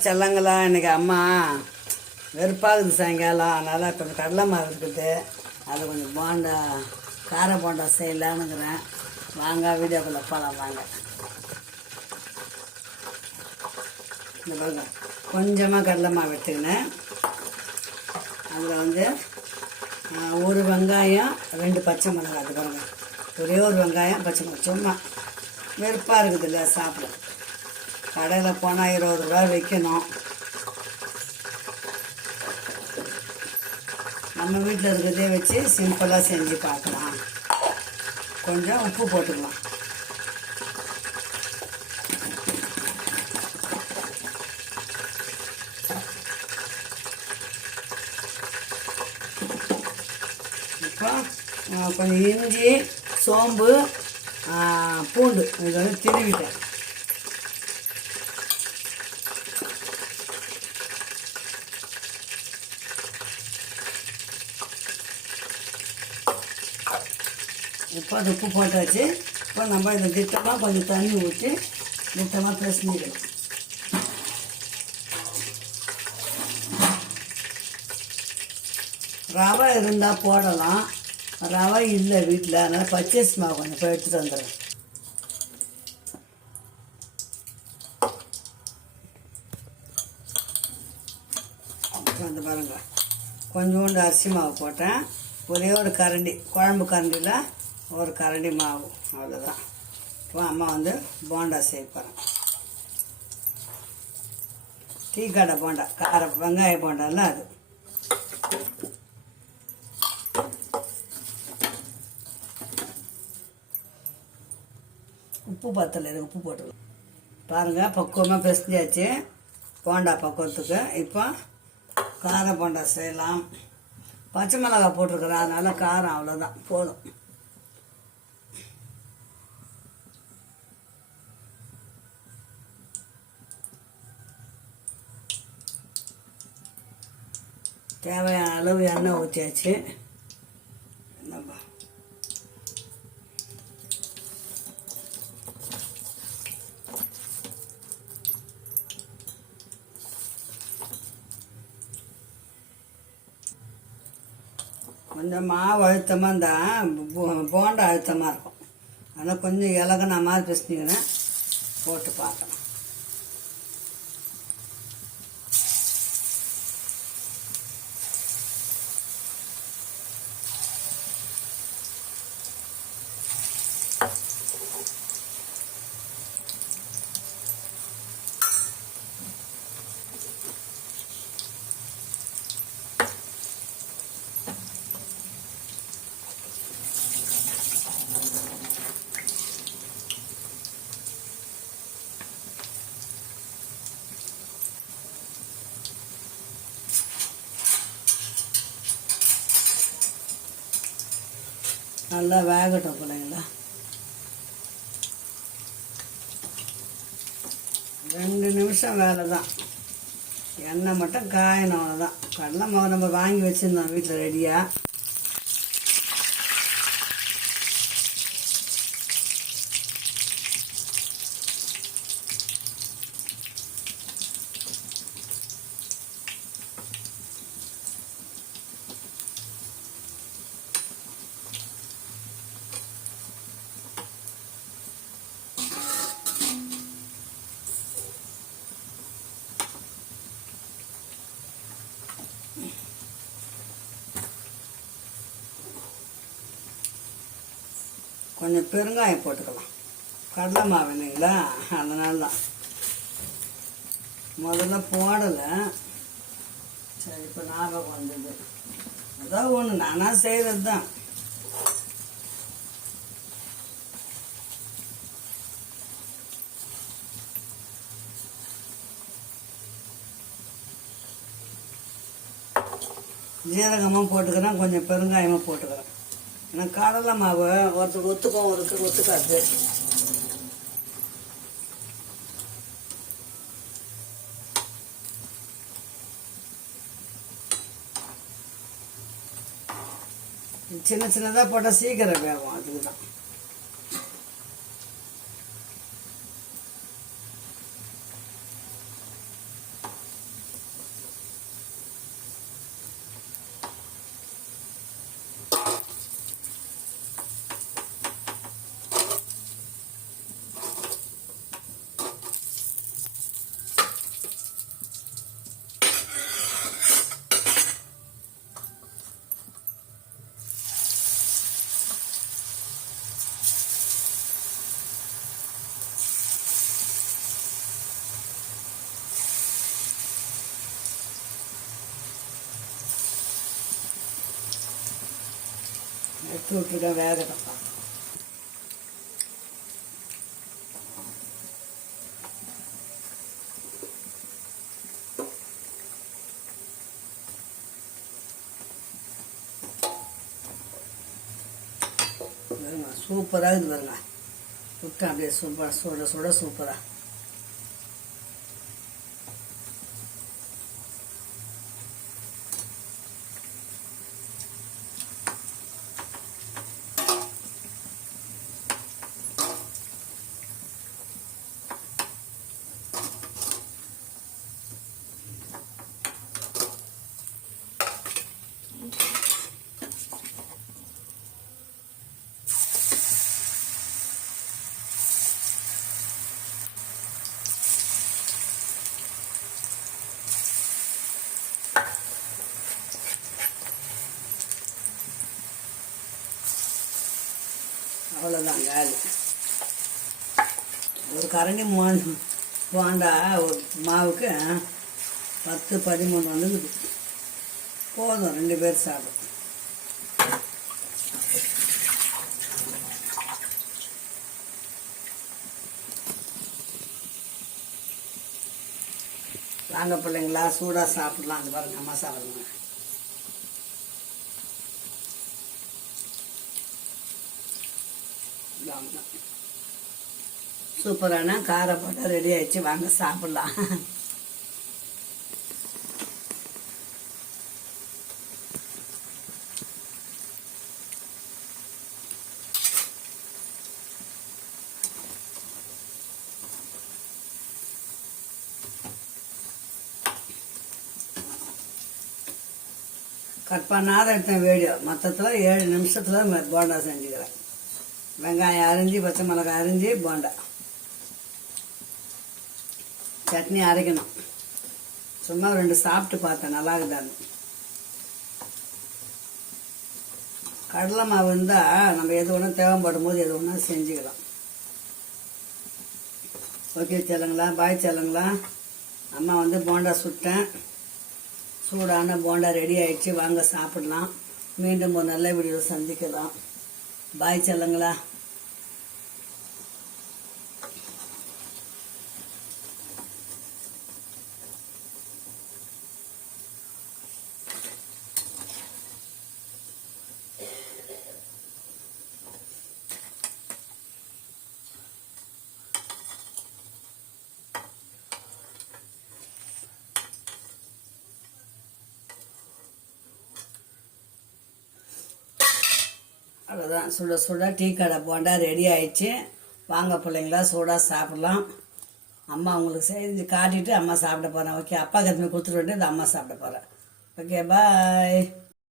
செல்லங்களா இன்றைக்கி அம்மா வெறுப்பாகுது சாயங்காலம். அதனால் கொஞ்சம் கடலை மாவு இருக்குது, அது கொஞ்சம் போண்டா கார போண்டா செய்யலான்னுங்கிறேன். வாங்க வீடியோக்குள்ளே போகலாம் வாங்க. இந்த பாருங்க, கொஞ்சமாக கடலை மாவு எடுத்துக்கினேன். அதில் ஒரு வெங்காயம் 2 பச்சை மிளகாய். அது பாருங்க, ஒரே ஒரு வெங்காயம் பச்சை மிளகாய். சும்மா வெறுப்பாக இருக்குது இல்லையா சாப்பிட. கடையில் போனால் 20 ரூபா வைக்கணும். நம்ம வீட்டில் இருக்கிறதே வச்சு சிம்பிளாக செஞ்சு பார்க்கலாம். கொஞ்சம் உப்பு போட்டுக்கலாம். இப்போ கொஞ்சம் இஞ்சி, சோம்பு, பூண்டு இது திருவிட்டேன். இப்போ அது உப்பு போட்டாச்சு. இப்போ நம்ம இந்த திட்டமாக கொஞ்சம் தண்ணி ஊற்றி திட்டமாக பிசைஞ்சிக்கணும். ரவை இருந்தால் போடலாம், ரவை இல்லை வீட்டில், அதனால் பச்சரிசி மாவு கொஞ்சம் போய் எடுத்துகிட்டு வந்துடுறேன். வந்து பாருங்க, கொஞ்சோண்டு அரிசி மாவு போட்டேன். ஒரே ஒரு கரண்டி, குழம்பு கரண்டியில் ஒரு கரண்டி மாவு, அவ்வளோதான். இப்போ அம்மா போண்டா செய்ய போகிறேன். டீ கடை போண்டா, கார வெங்காய போண்டால அது. உப்பு பத்தலை, இது உப்பு போட்டுக்கலாம். பாருங்கள், பக்குவமாக பிசைஞ்சாச்சு போண்டா பக்குவத்துக்கு. இப்போ கார போண்டா செய்யலாம். பச்சை மிளகாய் போட்டிருக்கிறேன், அதனால் காரம் அவ்வளோதான் போதும். தேவையான அளவு எண்ணெய் ஊற்றியாச்சு. கொஞ்சம் மாவு அழுத்தமாக இருந்தால் போண்டா அழுத்தமாக இருக்கும். அதனால் கொஞ்சம் இலகுனா மாதிரி பிசைஞ்சிக்கிறேன், போட்டு பார்க்கலாம். நல்லா வேகட்டும் பிள்ளைங்களா. 2 நிமிஷம் வேலை தான். எண்ணெய் மட்டும் காயணும், அவ்வளோதான். கடலை மாவு நம்ம வாங்கி வச்சுருந்தோம் வீட்டில் ரெடியாக. கொஞ்சம் பெருங்காயம் போட்டுக்கலாம், கடலை மாவு இல்லைங்களா, அதனால தான். முதல்ல போடலை, சரி இப்போ ஞாபகம் வந்தது. அதான் ஒன்று நானாக செய்கிறது தான். ஜீரகமாக போட்டுக்கிறேன், கொஞ்சம் பெருங்காயமாக போட்டுக்கிறேன். ஏன்னா கடலை மாவு ஒருத்தருக்கு ஒத்துக்கும், ஒருத்தருக்கு ஒத்துக்காது. சின்ன சின்னதாக போட்டால் சீக்கிரம் வேகும், அதுக்கு தான். எடுத்து விட்ருக்கேன் வேகட்டும். சூப்பராக இருக்குது பாருங்க. விட்டேன் அப்படியே சூப்பர் சுட சுட சூப்பராக. அவ்வளோதான் காலி. ஒரு கரண்டி போண்டா ஒரு மாவுக்கு 10-13 வந்துக்குது. போதும் 2 பேர் சாப்பிடும். வாங்க பிள்ளைங்களா, சூடாக சாப்பிடலாம். அந்த பாருங்க அம்மா சாப்பிடுங்க. சூப்பரான காரை போட்டு ரெடி ஆயிடுச்சு. வாங்க சாப்பிடலாம். கட் பண்ணாத எடுத்தேன் வீடியோ. மொத்தத்தில் 7 நிமிஷத்தில் போண்டா செஞ்சுக்கிறேன். வெங்காயம் அரிஞ்சு, பச்சை மிளகாய் அரிஞ்சு, போண்டா. சட்னி அரைக்கணும். சும்மா 2 சாப்பிட்டு பார்த்தேன், நல்லா இருக்குதான்னு. கடலை மாவு இருந்தால் நம்ம எது ஒன்றும் தேவைப்படும் போது எது ஒன்றா செஞ்சுக்கலாம். ஓகே செல்லுங்களா, பாய் செல்லுங்களா. அம்மா போண்டா சுட்டேன். சூடான போண்டா ரெடி ஆயிடுச்சு. வாங்க சாப்பிடலாம். மீண்டும் ஒரு நல்ல வீடியோ சந்திக்கலாம். பாய் செல்லுங்களா. அவ்வளோதான். சுட சுட டீ கடை போண்டா ரெடி ஆயிடுச்சு. வாங்க பிள்ளைங்களா, சூடாக சாப்பிடலாம். அம்மா உங்களுக்கு செஞ்சு காட்டிட்டு அம்மா சாப்பிட போகிறேன். ஓகே, அப்பா கற்றுமே கொடுத்துட்டு வந்துட்டு இந்த அம்மா சாப்பிட போகிறேன். ஓகே, பாய்.